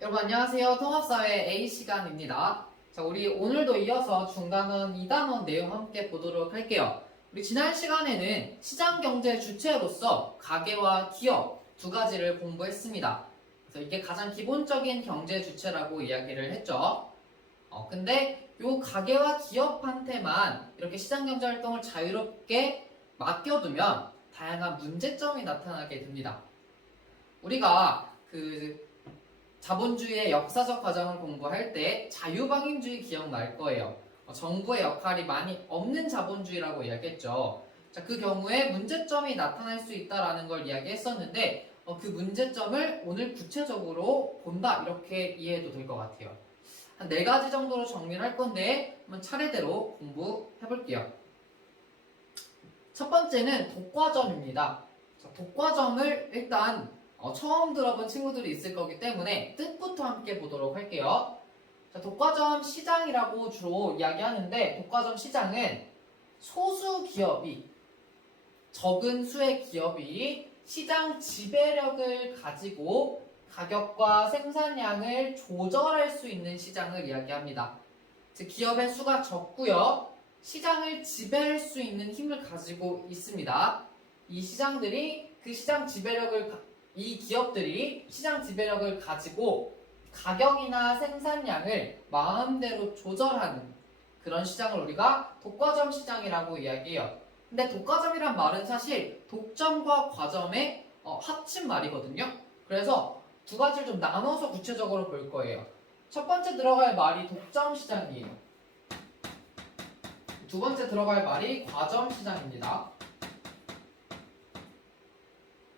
여러분 안녕하세요. 통합사회 A 시간입니다. 자, 우리 오늘도 이어서 중단원 2단원 내용 함께 보도록 할게요. 우리 지난 시간에는 시장경제 주체로서 가계와 기업 두 가지를 공부했습니다. 그래서 이게 가장 기본적인 경제 주체라고 이야기를 했죠. 근데 요 가계와 기업한테만 이렇게 시장경제 활동을 자유롭게 맡겨두면 다양한 문제점이 나타나게 됩니다. 우리가 자본주의의 역사적 과정을 공부할 때 자유방임주의 기억날 거예요. 정부의 역할이 많이 없는 자본주의라고 이야기했죠. 자, 그 경우에 문제점이 나타날 수 있다는 걸 이야기했었는데 그 문제점을 오늘 구체적으로 본다 이렇게 이해해도 될 것 같아요. 한 4가지 정도로 정리를 할 건데 한번 차례대로 공부해 볼게요. 첫 번째는 독과점입니다. 자, 독과점을 일단 처음 들어본 친구들이 있을 거기 때문에 뜻부터 함께 보도록 할게요. 자, 독과점 시장이라고 주로 이야기하는데 독과점 시장은 소수 기업이 적은 수의 기업이 시장 지배력을 가지고 가격과 생산량을 조절할 수 있는 시장을 이야기합니다. 즉 기업의 수가 적고요. 시장을 지배할 수 있는 힘을 가지고 있습니다. 이 시장들이 이 기업들이 시장 지배력을 가지고 가격이나 생산량을 마음대로 조절하는 그런 시장을 우리가 독과점 시장이라고 이야기해요. 근데 독과점이란 말은 사실 독점과 과점의 합친 말이거든요. 그래서 두 가지를 좀 나눠서 구체적으로 볼 거예요. 첫 번째 들어갈 말이 독점 시장이에요. 두 번째 들어갈 말이 과점 시장입니다.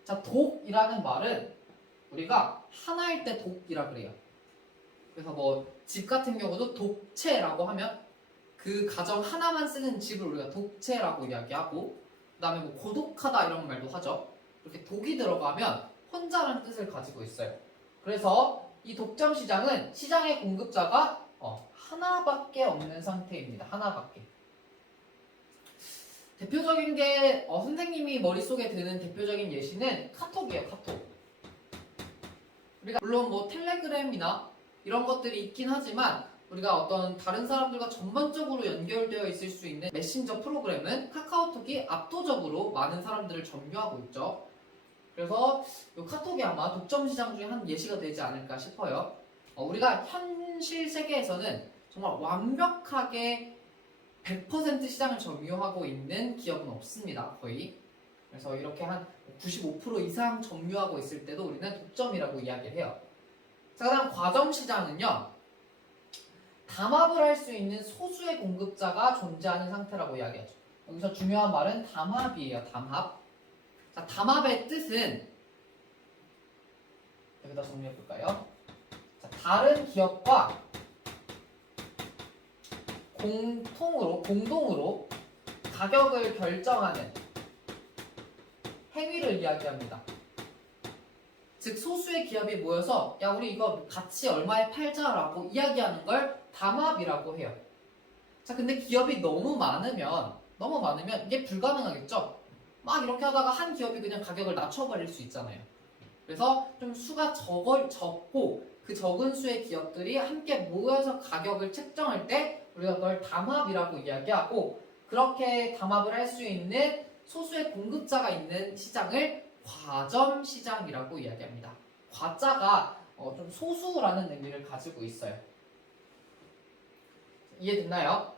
자, 독이라는 말은 우리가 하나일 때 독이라 그래요. 그래서 집 같은 경우도 독채라고 하면 그 가정 하나만 쓰는 집을 우리가 독채라고 이야기하고 그 다음에 고독하다 이런 말도 하죠. 이렇게 독이 들어가면 혼자라는 뜻을 가지고 있어요. 그래서 이 독점 시장은 시장의 공급자가 하나밖에 없는 상태입니다. 하나밖에. 대표적인 게 선생님이 머릿속에 드는 대표적인 예시는 카톡이에요. 카톡. 우리가 물론 텔레그램이나 이런 것들이 있긴 하지만 우리가 어떤 다른 사람들과 전반적으로 연결되어 있을 수 있는 메신저 프로그램은 카카오톡이 압도적으로 많은 사람들을 점유하고 있죠. 그래서 이 카톡이 아마 독점 시장 중에 한 예시가 되지 않을까 싶어요. 우리가 현실 세계에서는 정말 완벽하게 100% 시장을 점유하고 있는 기업은 없습니다. 거의. 그래서 이렇게 한 95% 이상 점유하고 있을 때도 우리는 독점이라고 이야기를 해요. 자, 그다음 과점 시장은요. 담합을 할 수 있는 소수의 공급자가 존재하는 상태라고 이야기하죠. 여기서 중요한 말은 담합이에요. 담합. 자, 담합의 뜻은 여기다 정리해 볼까요? 자, 다른 기업과 공동으로 가격을 결정하는 행위를 이야기합니다. 즉 소수의 기업이 모여서 야 우리 이거 같이 얼마에 팔자라고 이야기하는 걸 담합이라고 해요. 자 근데 기업이 너무 많으면 이게 불가능하겠죠? 막 이렇게 하다가 한 기업이 그냥 가격을 낮춰버릴 수 있잖아요. 그래서 좀 수가 적고 그 적은 수의 기업들이 함께 모여서 가격을 책정할 때 우리가 그걸 담합이라고 이야기하고 그렇게 담합을 할 수 있는 소수의 공급자가 있는 시장을 과점 시장이라고 이야기합니다. 과자가 좀 소수라는 의미를 가지고 있어요. 이해됐나요?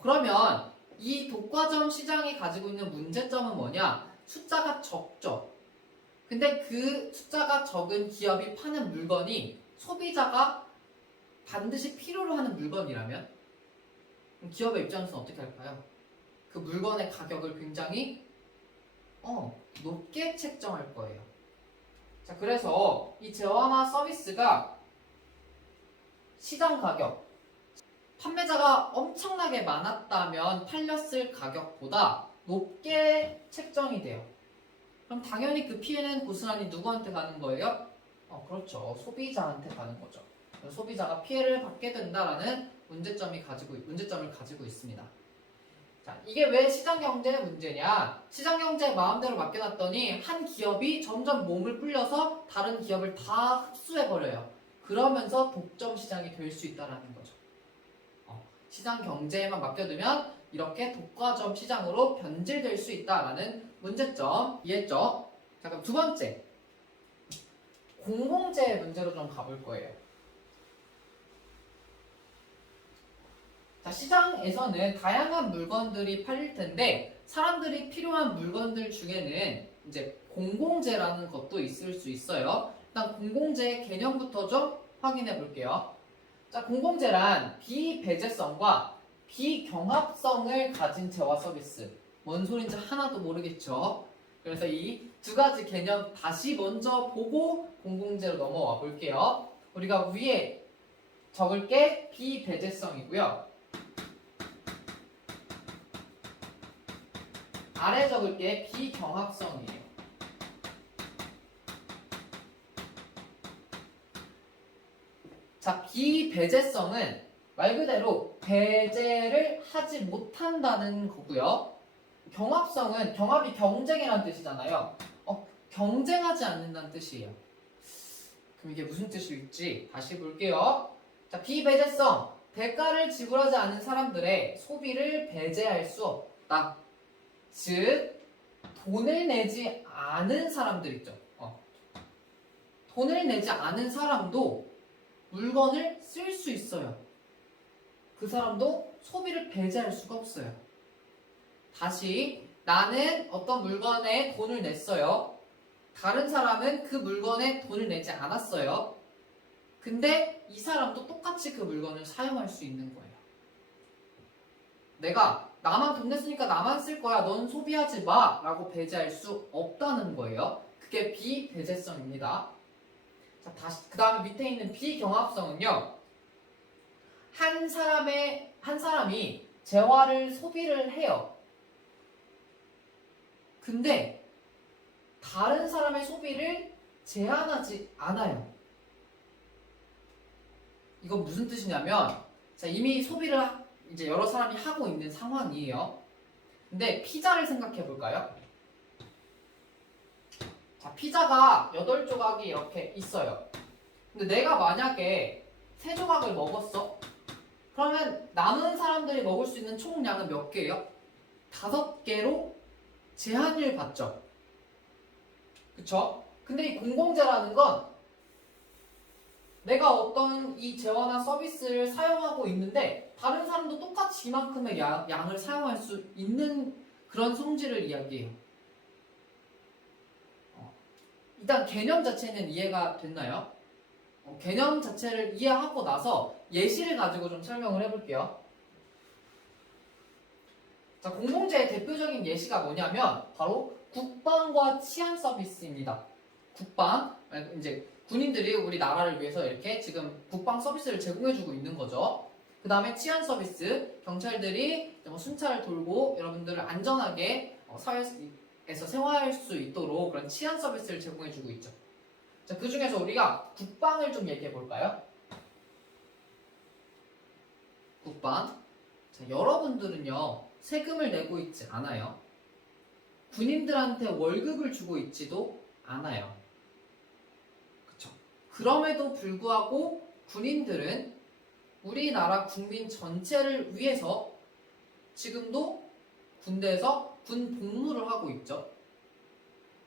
그러면 이 독과점 시장이 가지고 있는 문제점은 뭐냐? 숫자가 적죠. 근데 그 숫자가 적은 기업이 파는 물건이 소비자가 반드시 필요로 하는 물건이라면 기업의 입장에서는 어떻게 할까요? 그 물건의 가격을 굉장히 높게 책정할 거예요. 자, 그래서 이 재화나 서비스가 시장 가격, 판매자가 엄청나게 많았다면 팔렸을 가격보다 높게 책정이 돼요. 그럼 당연히 그 피해는 고스란히 누구한테 가는 거예요? 그렇죠. 소비자한테 가는 거죠. 소비자가 피해를 받게 된다라는 문제점을 가지고 있습니다. 자, 이게 왜 시장경제의 문제냐? 시장경제에 마음대로 맡겨놨더니 한 기업이 점점 몸을 불려서 다른 기업을 다 흡수해버려요. 그러면서 독점 시장이 될 수 있다는 거죠. 시장경제에만 맡겨두면 이렇게 독과점 시장으로 변질될 수 있다라는 문제점 이해했죠? 자, 그럼 두 번째 공공재 문제로 좀 가볼 거예요. 자, 시장에서는 다양한 물건들이 팔릴 텐데 사람들이 필요한 물건들 중에는 이제 공공재라는 것도 있을 수 있어요. 일단 공공재의 개념부터 좀 확인해 볼게요. 자, 공공재란 비배제성과 비경합성을 가진 재화 서비스. 뭔 소린지 하나도 모르겠죠? 그래서 이 두 가지 개념 다시 먼저 보고 공공재로 넘어와 볼게요. 우리가 위에 적을 게 비배제성이고요. 아래 적을 게 비경합성이에요. 자, 비배제성은 말 그대로 배제를 하지 못한다는 거고요. 경합성은 경합이 경쟁이라는 뜻이잖아요. 경쟁하지 않는다는 뜻이에요. 그럼 이게 무슨 뜻일지 다시 볼게요. 자, 비배제성, 대가를 지불하지 않는 사람들의 소비를 배제할 수 없다. 즉, 돈을 내지 않은 사람들 있죠. 돈을 내지 않은 사람도 물건을 쓸 수 있어요. 그 사람도 소비를 배제할 수가 없어요. 다시 나는 어떤 물건에 돈을 냈어요. 다른 사람은 그 물건에 돈을 내지 않았어요. 근데 이 사람도 똑같이 그 물건을 사용할 수 있는 거예요. 내가 나만 돈 냈으니까 나만 쓸 거야. 넌 소비하지 마. 라고 배제할 수 없다는 거예요. 그게 비배제성입니다. 자, 다시 그 다음에 밑에 있는 비경합성은요. 한 사람이 재화를 소비를 해요. 근데 다른 사람의 소비를 제한하지 않아요. 이건 무슨 뜻이냐면 자, 이미 소비를 이제 여러 사람이 하고 있는 상황이에요. 근데 피자를 생각해 볼까요? 자, 피자가 8조각이 이렇게 있어요. 근데 내가 만약에 3조각을 먹었어? 그러면 남은 사람들이 먹을 수 있는 총량은 몇 개예요? 5개로 제한을 받죠. 그쵸? 근데 이 공공재라는 건 내가 어떤 이 재화나 서비스를 사용하고 있는데 다른 사람도 똑같이 이만큼의 양을 사용할 수 있는 그런 성질을 이야기해요. 일단 개념 자체는 이해가 됐나요? 개념 자체를 이해하고 나서 예시를 가지고 좀 설명을 해볼게요. 자, 공공재의 대표적인 예시가 뭐냐면 바로 국방과 치안 서비스입니다. 국방, 이제 군인들이 우리 나라를 위해서 이렇게 지금 국방 서비스를 제공해주고 있는 거죠. 그 다음에 치안 서비스, 경찰들이 순찰을 돌고 여러분들을 안전하게 사회에서 생활할 수 있도록 그런 치안 서비스를 제공해주고 있죠. 자, 그 중에서 우리가 국방을 좀 얘기해 볼까요? 국방. 자, 여러분들은요, 세금을 내고 있지 않아요. 군인들한테 월급을 주고 있지도 않아요. 그쵸? 그럼에도 불구하고 군인들은 우리나라 국민 전체를 위해서 지금도 군대에서 군 복무를 하고 있죠.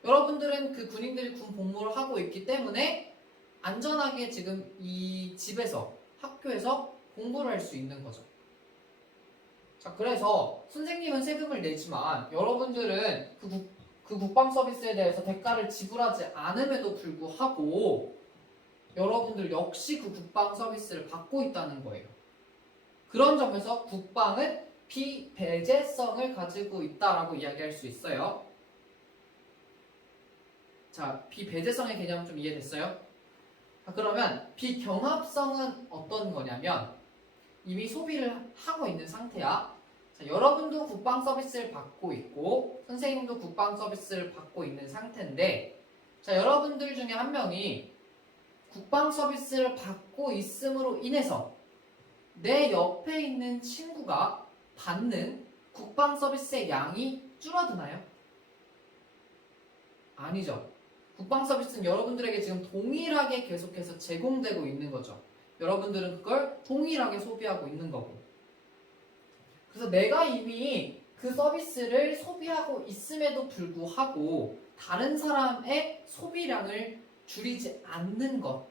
여러분들은 그 군인들이 군 복무를 하고 있기 때문에 안전하게 지금 이 집에서 학교에서 공부를 할 수 있는 거죠. 자, 그래서 선생님은 세금을 내지만 여러분들은 그 국방 서비스에 대해서 대가를 지불하지 않음에도 불구하고 여러분들 역시 그 국방 서비스를 받고 있다는 거예요. 그런 점에서 국방은 비배제성을 가지고 있다라고 이야기할 수 있어요. 자, 비배제성의 개념 좀 이해됐어요? 자, 그러면 비경합성은 어떤 거냐면 이미 소비를 하고 있는 상태야. 자, 여러분도 국방 서비스를 받고 있고 선생님도 국방 서비스를 받고 있는 상태인데 자, 여러분들 중에 한 명이 국방 서비스를 받고 있음으로 인해서 내 옆에 있는 친구가 받는 국방 서비스의 양이 줄어드나요? 아니죠. 국방 서비스는 여러분들에게 지금 동일하게 계속해서 제공되고 있는 거죠. 여러분들은 그걸 동일하게 소비하고 있는 거고. 그래서 내가 이미 그 서비스를 소비하고 있음에도 불구하고 다른 사람의 소비량을 줄이지 않는 것.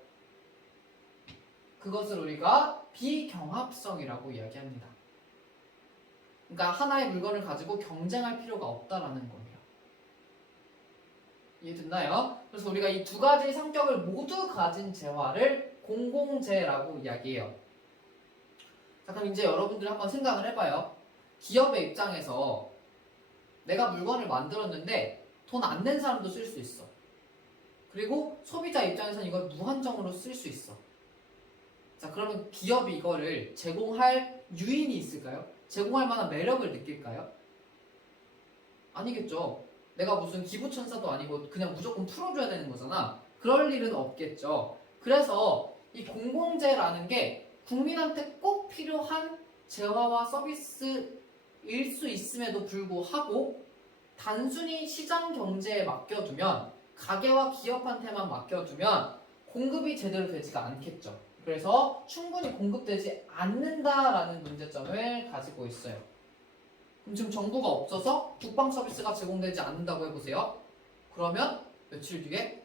그것을 우리가 비경합성이라고 이야기합니다. 그러니까 하나의 물건을 가지고 경쟁할 필요가 없다라는 거예요. 이해됐나요? 그래서 우리가 이 두 가지 성격을 모두 가진 재화를 공공재라고 이야기해요. 자, 그럼 이제 여러분들이 한번 생각을 해봐요. 기업의 입장에서 내가 물건을 만들었는데 돈 안 낸 사람도 쓸 수 있어. 그리고 소비자 입장에서는 이걸 무한정으로 쓸 수 있어. 자, 그러면 기업이 이거를 제공할 유인이 있을까요? 제공할 만한 매력을 느낄까요? 아니겠죠. 내가 무슨 기부천사도 아니고 그냥 무조건 풀어줘야 되는 거잖아. 그럴 일은 없겠죠. 그래서 이 공공재라는 게 국민한테 꼭 필요한 재화와 서비스일 수 있음에도 불구하고 단순히 시장 경제에 맡겨두면, 가게와 기업한테만 맡겨두면 공급이 제대로 되지가 않겠죠. 그래서 충분히 공급되지 않는다라는 문제점을 가지고 있어요. 그럼 지금 정부가 없어서 국방 서비스가 제공되지 않는다고 해보세요. 그러면 며칠 뒤에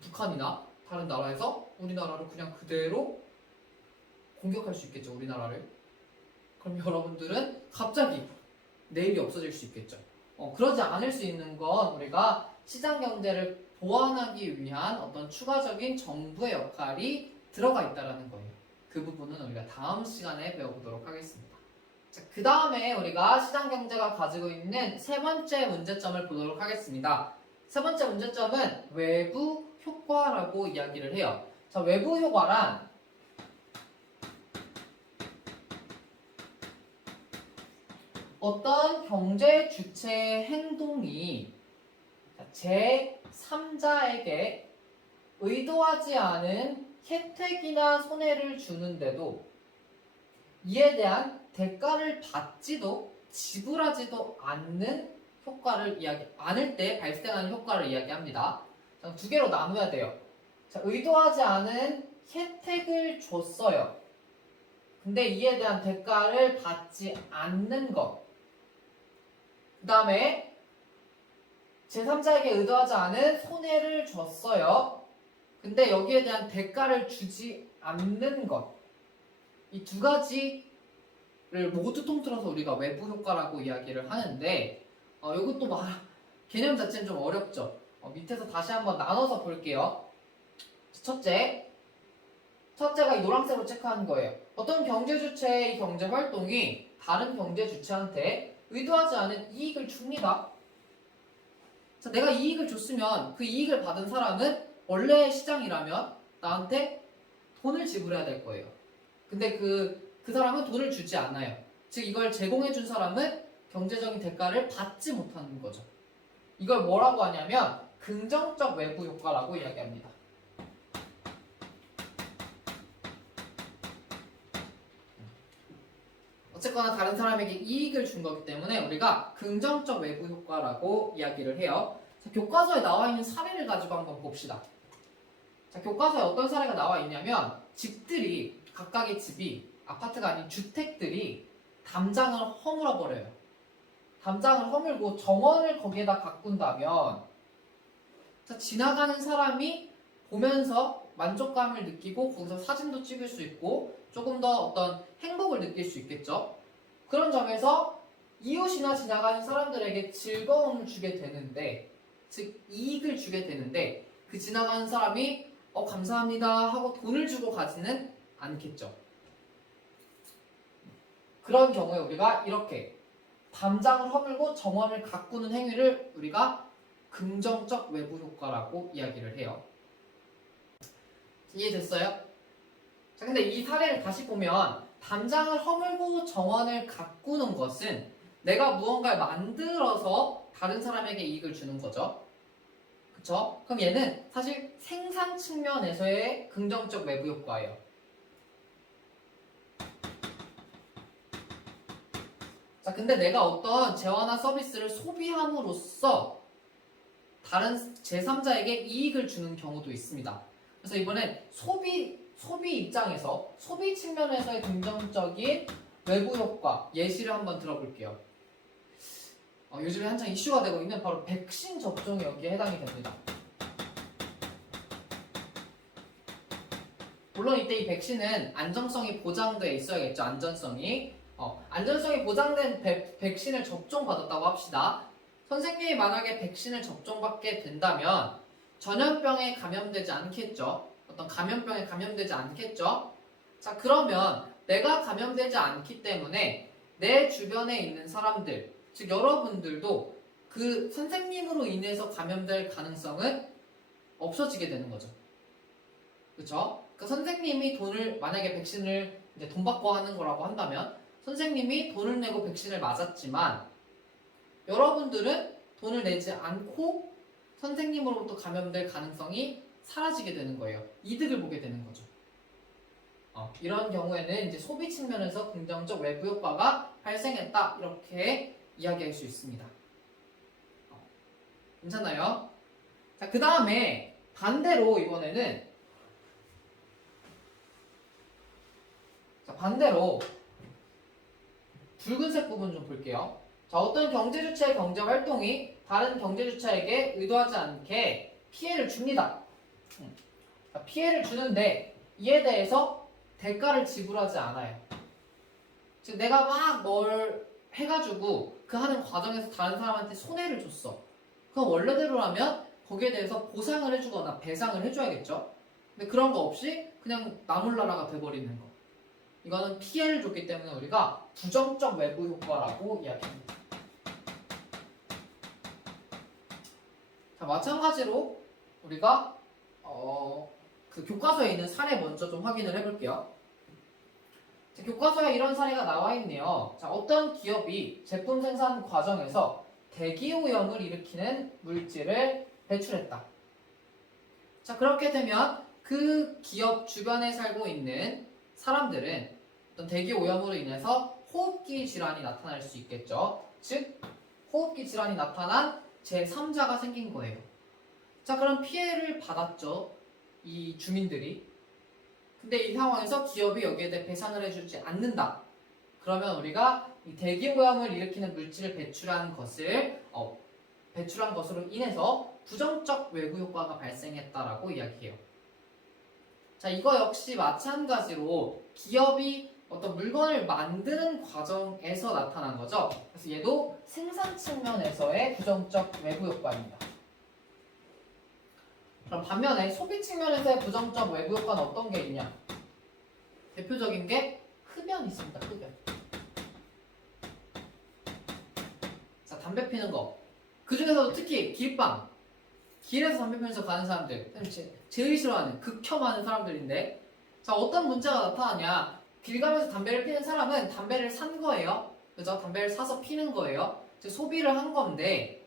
북한이나 다른 나라에서 우리나라를 그냥 그대로 공격할 수 있겠죠. 우리나라를. 그럼 여러분들은 갑자기 내일이 없어질 수 있겠죠. 그러지 않을 수 있는 건 우리가 시장 경제를 보완하기 위한 어떤 추가적인 정부의 역할이 들어가 있다는 거예요. 그 부분은 우리가 다음 시간에 배워보도록 하겠습니다. 자, 그 다음에 우리가 시장 경제가 가지고 있는 세 번째 문제점을 보도록 하겠습니다. 세 번째 문제점은 외부 효과라고 이야기를 해요. 자, 외부 효과란 어떤 경제 주체의 행동이 제3자에게 의도하지 않은 혜택이나 손해를 주는데도 이에 대한 대가를 받지도 지불하지도 않는 효과를 않을 때 발생하는 효과를 이야기합니다. 자, 두 개로 나눠야 돼요. 자, 의도하지 않은 혜택을 줬어요. 근데 이에 대한 대가를 받지 않는 것. 그 다음에 제3자에게 의도하지 않은 손해를 줬어요. 근데 여기에 대한 대가를 주지 않는 것. 이 두 가지를 모두 통틀어서 우리가 외부 효과라고 이야기를 하는데 이것도 개념 자체는 좀 어렵죠. 밑에서 다시 한번 나눠서 볼게요. 첫째가 이 노란색으로 체크하는 거예요. 어떤 경제 주체의 이 경제 활동이 다른 경제 주체한테 의도하지 않은 이익을 줍니다. 자, 내가 이익을 줬으면 그 이익을 받은 사람은 원래 시장이라면 나한테 돈을 지불해야 될 거예요. 근데 그 사람은 돈을 주지 않아요. 즉 이걸 제공해준 사람은 경제적인 대가를 받지 못하는 거죠. 이걸 뭐라고 하냐면 긍정적 외부 효과라고 이야기합니다. 어쨌거나 다른 사람에게 이익을 준 거기 때문에 우리가 긍정적 외부 효과라고 이야기를 해요. 자, 교과서에 나와 있는 사례를 가지고 한번 봅시다. 자, 교과서에 어떤 사례가 나와 있냐면 각각의 집이 아파트가 아닌 주택들이 담장을 허물어 버려요. 담장을 허물고 정원을 거기에다 가꾼다면 자, 지나가는 사람이 보면서 만족감을 느끼고 거기서 사진도 찍을 수 있고 조금 더 어떤 행복을 느낄 수 있겠죠. 그런 점에서 이웃이나 지나가는 사람들에게 즐거움을 주게 되는데, 즉 이익을 주게 되는데 그 지나가는 사람이 감사합니다 하고 돈을 주고 가지는 않겠죠. 그런 경우에 우리가 이렇게 담장을 허물고 정원을 가꾸는 행위를 우리가 긍정적 외부 효과라고 이야기를 해요. 이해됐어요? 자, 근데 이 사례를 다시 보면 담장을 허물고 정원을 가꾸는 것은 내가 무언가를 만들어서 다른 사람에게 이익을 주는 거죠. 그쵸? 그럼 얘는 사실 생산 측면에서의 긍정적 외부 효과예요. 자, 근데 내가 어떤 재화나 서비스를 소비함으로써 다른 제3자에게 이익을 주는 경우도 있습니다. 그래서 이번엔 소비 입장에서, 소비 측면에서의 긍정적인 외부 효과 예시를 한번 들어볼게요. 요즘에 한창 이슈가 되고 있는 바로 백신 접종이 여기에 해당이 됩니다. 물론 이때 이 백신은 안정성이 보장되어 있어야겠죠. 안전성이 보장된 백신을 접종받았다고 합시다. 선생님이 만약에 백신을 접종받게 된다면 전염병에 감염되지 않겠죠. 어떤 감염병에 감염되지 않겠죠. 자, 그러면 내가 감염되지 않기 때문에 내 주변에 있는 사람들, 즉 여러분들도 그 선생님으로 인해서 감염될 가능성은 없어지게 되는 거죠. 그렇죠? 그러니까 선생님이 만약에 백신을 이제 돈 받고 하는 거라고 한다면 선생님이 돈을 내고 백신을 맞았지만 여러분들은 돈을 내지 않고 선생님으로부터 감염될 가능성이 사라지게 되는 거예요. 이득을 보게 되는 거죠. 이런 경우에는 이제 소비 측면에서 긍정적 외부 효과가 발생했다, 이렇게 이야기할 수 있습니다. 괜찮아요? 자, 그 다음에 반대로 이번에는 반대로 붉은색 부분 좀 볼게요. 자, 어떤 경제주체의 경제활동이 다른 경제주체에게 의도하지 않게 피해를 줍니다. 자, 피해를 주는데 이에 대해서 대가를 지불하지 않아요. 즉 내가 막 뭘 해가지고 그 하는 과정에서 다른 사람한테 손해를 줬어. 그럼 원래대로라면 거기에 대해서 보상을 해주거나 배상을 해줘야겠죠. 근데 그런 거 없이 그냥 나몰라라가 돼버리는 거. 이거는 피해를 줬기 때문에 우리가 부정적 외부 효과라고 이야기합니다. 자, 마찬가지로 우리가 그 교과서에 있는 사례 먼저 좀 확인을 해볼게요. 자, 교과서에 이런 사례가 나와 있네요. 자, 어떤 기업이 제품 생산 과정에서 대기오염을 일으키는 물질을 배출했다. 자, 그렇게 되면 그 기업 주변에 살고 있는 사람들은 어떤 대기 오염으로 인해서 호흡기 질환이 나타날 수 있겠죠. 즉 호흡기 질환이 나타난 제3자가 생긴 거예요. 자, 그럼 피해를 받았죠, 이 주민들이. 근데 이 상황에서 기업이 여기에 대해 배상을 해주지 않는다. 그러면 우리가 이 대기 오염을 일으키는 물질을 배출한 것으로 인해서 부정적 외부 효과가 발생했다라고 이야기해요. 자, 이거 역시 마찬가지로 기업이 어떤 물건을 만드는 과정에서 나타난 거죠. 그래서 얘도 생산 측면에서의 부정적 외부 효과입니다. 그럼 반면에 소비 측면에서의 부정적 외부 효과는 어떤 게 있냐? 대표적인 게 흡연이 있습니다. 흡연. 자, 담배 피는 거. 그 중에서도 특히 길에서 담배 피면서 가는 사람들, 제일 싫어하는, 극혐하는 사람들인데, 자, 어떤 문제가 나타나냐? 길 가면서 담배를 피는 사람은 담배를 산 거예요. 그죠? 담배를 사서 피는 거예요. 즉 소비를 한 건데,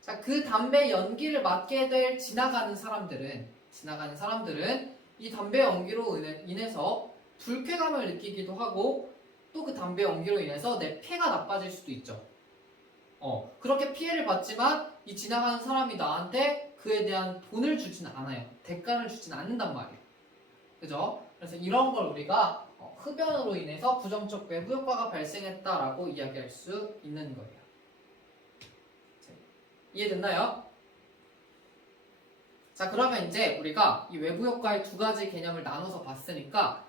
자, 그 담배 연기를 맡게 될 지나가는 사람들은 이 담배 연기로 인해서 불쾌감을 느끼기도 하고, 또 그 담배 연기로 인해서 내 폐가 나빠질 수도 있죠. 그렇게 피해를 받지만 이 지나가는 사람이 나한테 그에 대한 돈을 주지는 않아요. 대가를 주지는 않는단 말이에요. 그죠? 그래서 이런 걸 우리가 흡연으로 인해서 부정적 외부 효과가 발생했다라고 이야기할 수 있는 거예요. 이해됐나요? 자, 그러면 이제 우리가 이 외부 효과의 두 가지 개념을 나눠서 봤으니까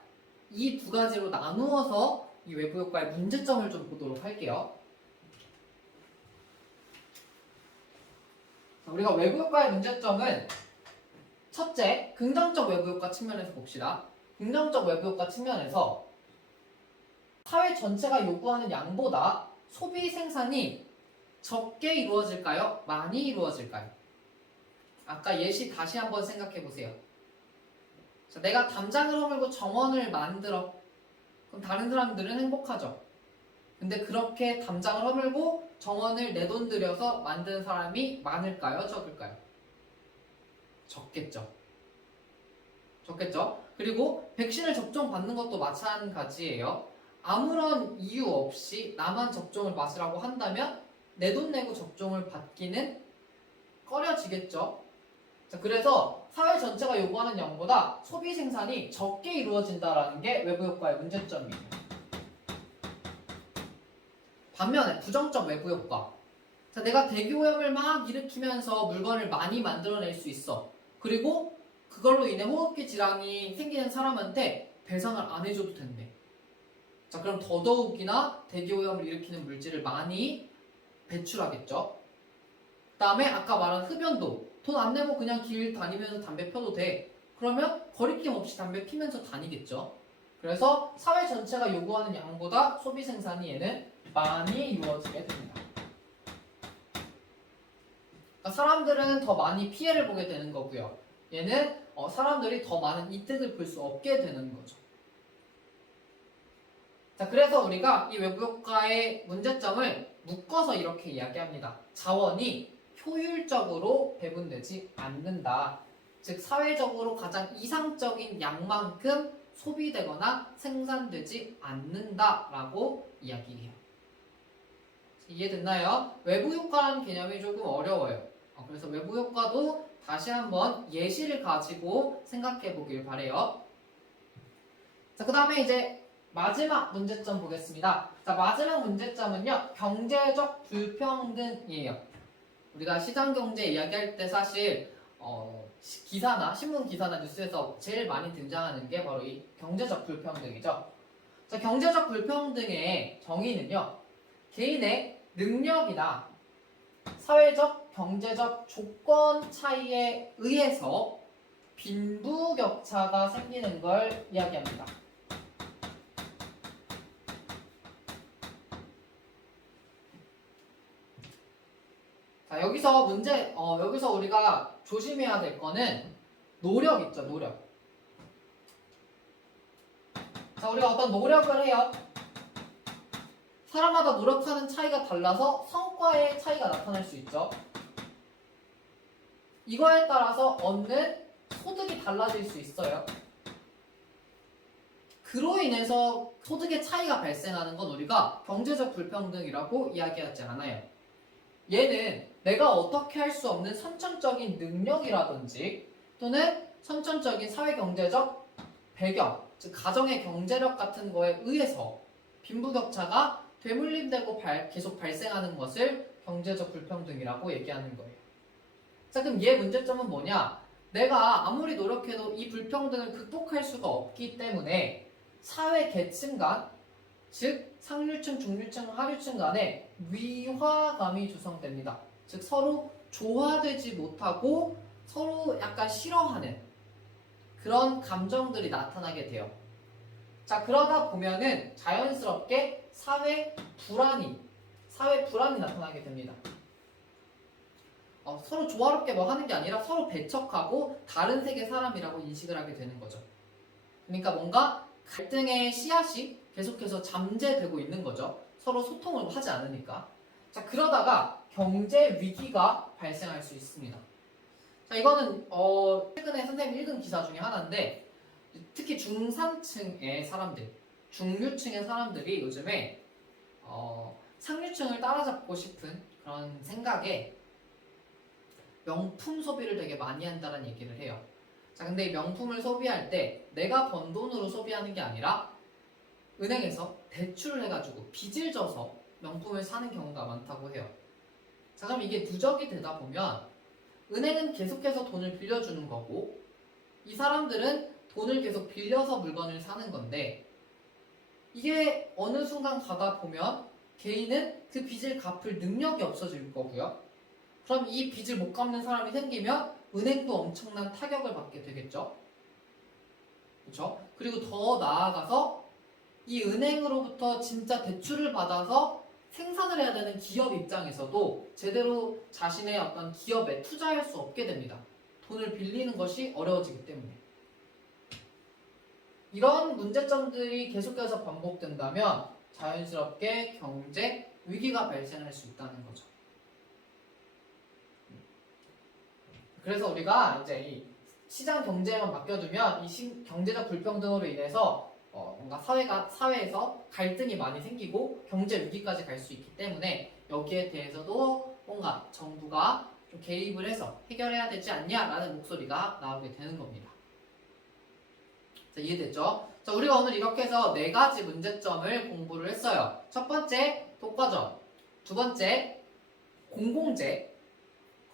이 두 가지로 나누어서 이 외부 효과의 문제점을 좀 보도록 할게요. 자, 우리가 외부 효과의 문제점은 첫째, 긍정적 외부 효과 측면에서 봅시다. 긍정적 외부 효과 측면에서 사회 전체가 요구하는 양보다 소비 생산이 적게 이루어질까요? 많이 이루어질까요? 아까 예시 다시 한번 생각해 보세요. 자, 내가 담장을 허물고 정원을 만들어. 그럼 다른 사람들은 행복하죠. 근데 그렇게 담장을 허물고 정원을 내 돈 들여서 만드는 사람이 많을까요? 적을까요? 적겠죠. 그리고 백신을 접종받는 것도 마찬가지예요. 아무런 이유 없이 나만 접종을 맞으라고 한다면 내 돈 내고 접종을 받기는 꺼려지겠죠. 자, 그래서 사회 전체가 요구하는 양보다 소비 생산이 적게 이루어진다는 게 외부 효과의 문제점이에요. 반면에 부정적 외부 효과. 자, 내가 대기오염을 막 일으키면서 물건을 많이 만들어낼 수 있어. 그리고 그걸로 인해 호흡기 질환이 생기는 사람한테 배상을 안 해줘도 된대. 자, 그럼 더더욱이나 대기오염을 일으키는 물질을 많이 배출하겠죠. 그 다음에 아까 말한 흡연도. 돈 안 내고 그냥 길 다니면서 담배 펴도 돼. 그러면 거리낌 없이 담배 피면서 다니겠죠. 그래서 사회 전체가 요구하는 양보다 소비 생산이 얘는 많이 이루어지게 됩니다. 그러니까 사람들은 더 많이 피해를 보게 되는 거고요. 얘는 사람들이 더 많은 이득을 볼 수 없게 되는 거죠. 자, 그래서 우리가 이 외부 효과의 문제점을 묶어서 이렇게 이야기합니다. 자원이 효율적으로 배분되지 않는다. 즉 사회적으로 가장 이상적인 양만큼 소비되거나 생산되지 않는다라고 이야기해요. 이해됐나요? 외부 효과라는 개념이 조금 어려워요. 그래서 외부 효과도 다시 한번 예시를 가지고 생각해 보길 바래요. 자, 그 다음에 이제 마지막 문제점 보겠습니다. 자, 마지막 문제점은요, 경제적 불평등이에요. 우리가 시장 경제 이야기할 때 사실 기사나 신문 기사나 뉴스에서 제일 많이 등장하는 게 바로 이 경제적 불평등이죠. 자, 경제적 불평등의 정의는요, 개인의 능력이나 사회적, 경제적 조건 차이에 의해서 빈부격차가 생기는 걸 이야기합니다. 자, 여기서 우리가 조심해야 될 거는 노력 있죠, 노력. 자, 우리가 어떤 노력을 해요. 사람마다 노력하는 차이가 달라서 성과의 차이가 나타날 수 있죠. 이거에 따라서 얻는 소득이 달라질 수 있어요. 그로 인해서 소득의 차이가 발생하는 건 우리가 경제적 불평등이라고 이야기하지 않아요. 얘는 내가 어떻게 할 수 없는 선천적인 능력이라든지 또는 선천적인 사회경제적 배경, 즉 가정의 경제력 같은 거에 의해서 빈부격차가 되물림되고 계속 발생하는 것을 경제적 불평등이라고 얘기하는 거예요. 자, 그럼 얘 문제점은 뭐냐? 내가 아무리 노력해도 이 불평등을 극복할 수가 없기 때문에 사회 계층 간, 즉 상류층, 중류층, 하류층 간에 위화감이 조성됩니다. 즉 서로 조화되지 못하고 서로 약간 싫어하는 그런 감정들이 나타나게 돼요. 자, 그러다 보면은 자연스럽게 사회 불안이 나타나게 됩니다. 서로 조화롭게 뭐 하는 게 아니라 서로 배척하고 다른 세계 사람이라고 인식을 하게 되는 거죠. 그러니까 뭔가 갈등의 씨앗이 계속해서 잠재되고 있는 거죠. 서로 소통을 하지 않으니까. 자, 그러다가 경제 위기가 발생할 수 있습니다. 자, 이거는 최근에 선생님이 읽은 기사 중에 하나인데, 특히 중산층의 사람들, 중류층의 사람들이 요즘에 상류층을 따라잡고 싶은 그런 생각에 명품 소비를 되게 많이 한다는 얘기를 해요. 자, 근데 이 명품을 소비할 때 내가 번 돈으로 소비하는 게 아니라 은행에서 대출을 해가지고 빚을 져서 명품을 사는 경우가 많다고 해요. 자, 그럼 이게 누적이 되다 보면 은행은 계속해서 돈을 빌려주는 거고 이 사람들은 돈을 계속 빌려서 물건을 사는 건데 이게 어느 순간 가다 보면 개인은 그 빚을 갚을 능력이 없어질 거고요. 그럼 이 빚을 못 갚는 사람이 생기면 은행도 엄청난 타격을 받게 되겠죠. 그렇죠? 그리고 더 나아가서 이 은행으로부터 진짜 대출을 받아서 생산을 해야 되는 기업 입장에서도 제대로 자신의 어떤 기업에 투자할 수 없게 됩니다. 돈을 빌리는 것이 어려워지기 때문에. 이런 문제점들이 계속해서 반복된다면 자연스럽게 경제 위기가 발생할 수 있다는 거죠. 그래서 우리가 이제 이 시장 경제에만 맡겨두면 이 경제적 불평등으로 인해서 뭔가 사회에서 갈등이 많이 생기고 경제 위기까지 갈 수 있기 때문에 여기에 대해서도 뭔가 정부가 좀 개입을 해서 해결해야 되지 않냐라는 목소리가 나오게 되는 겁니다. 자, 이해됐죠? 자, 우리가 오늘 이렇게 해서 4가지 문제점을 공부를 했어요. 첫 번째, 독과점. 두 번째, 공공재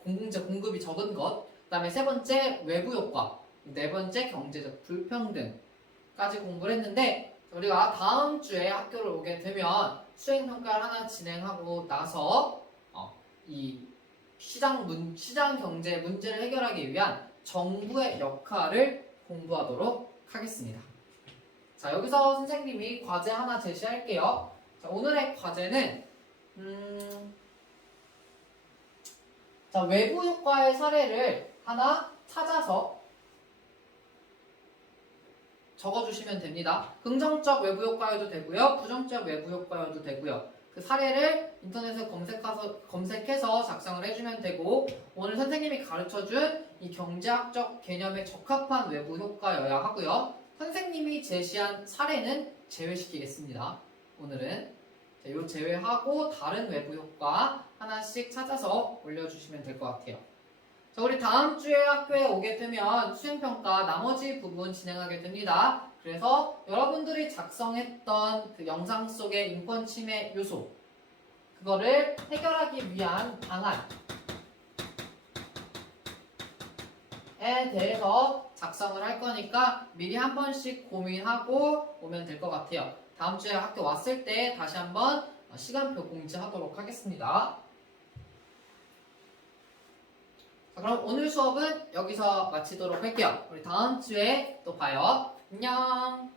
공급이 적은 것. 그 다음에 세 번째, 외부 효과. 네 번째, 경제적 불평등까지 공부를 했는데, 우리가 다음 주에 학교를 오게 되면 수행평가를 하나 진행하고 나서 이 시장 경제 문제를 해결하기 위한 정부의 역할을 공부하도록 하겠습니다. 자, 여기서 선생님이 과제 하나 제시할게요. 자, 오늘의 과제는 자, 외부 효과의 사례를 하나 찾아서 적어주시면 됩니다. 긍정적 외부 효과여도 되고요, 부정적 외부 효과여도 되고요. 그 사례를 인터넷에 검색해서 작성을 해주면 되고, 오늘 선생님이 가르쳐준 이 경제학적 개념에 적합한 외부 효과여야 하고요. 선생님이 제시한 사례는 제외시키겠습니다. 오늘은 이 제외하고 다른 외부 효과 하나씩 찾아서 올려주시면 될 것 같아요. 자, 우리 다음 주에 학교에 오게 되면 수행평가 나머지 부분 진행하게 됩니다. 그래서 여러분들이 작성했던 그 영상 속의 인권 침해 요소, 그거를 해결하기 위한 방안에 대해서 작성을 할 거니까 미리 한 번씩 고민하고 오면 될 것 같아요. 다음 주에 학교 왔을 때 다시 한번 시간표 공지하도록 하겠습니다. 자, 그럼 오늘 수업은 여기서 마치도록 할게요. 우리 다음 주에 또 봐요. 안녕.